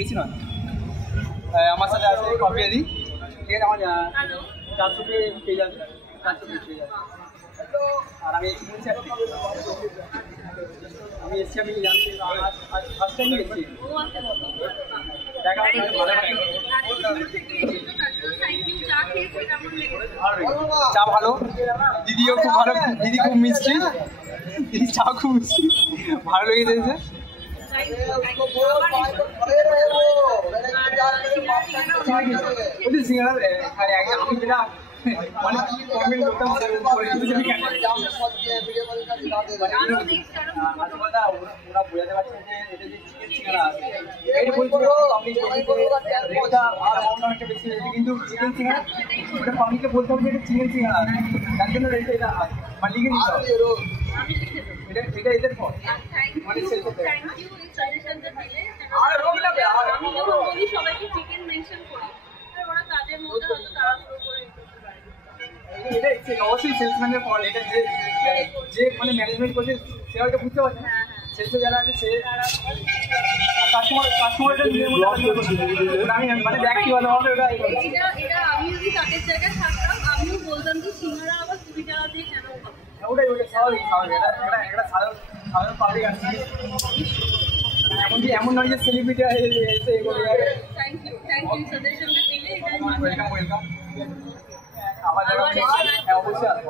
বেশি নয়। আমার সাথে আছে কফি আদি, ঠিক আছে? আমার 400 পেয়ে যাবে, 400 পেয়ে যাবে। আর আমি এসছি, আমি জানি ফার্স্ট টাইম এসছি। চা ভালো, দিদিও খুব ভালো, দিদি খুব মিষ্টি, দিদি চা খুব মিষ্টি, ভালো লেগেছে। সিঙ্গারা আমি যেটা অনেক কমেন্ট করতাম ওরা বোঝাতে পারছে যে এটা যে চিকেন সিঙ্গারা আছে, এটা বলছিল রেটটা আর অনেকটা বেশি হয়েছে, কিন্তু চিকেন সিঙ্গারা ওটা পাবলিককে বলতে হবে যে এটা চিকেন সিঙ্গারা আছে, তার জন্য রেটটা এটা মানে লিখে নিতে হবে। এটা এদের ফল মানে সবাইকে চিকেন মেনশন করি, ওরা কাজের মধ্যে হয়তো তাড়াহুড়ো করে অবশ্যই সেলসম্যানের ফল। এটা যে মানে ম্যানেজমেন্ট করছে সে হয়তো বুঝতে পারছে না, সেলসে যারা আছে সে কাস্টমারটা আমি মানে ব্যক্তিগতভাবে এটা আমি যদি তাদের জায়গায় থাকতাম আমিও বলতাম যে সিঙ্গারা আবার 20 টাকা দিয়ে কেন খাবো। ওটাই স্বাভাবিক এটা সাধারণ পাবলিক আছে, এমন নয় যে সেলিব্রিটি এসে এগুলো। থ্যাংক ইউ সাজেশনটা দিলে, ওয়েলকাম আমাদের অবশ্যই।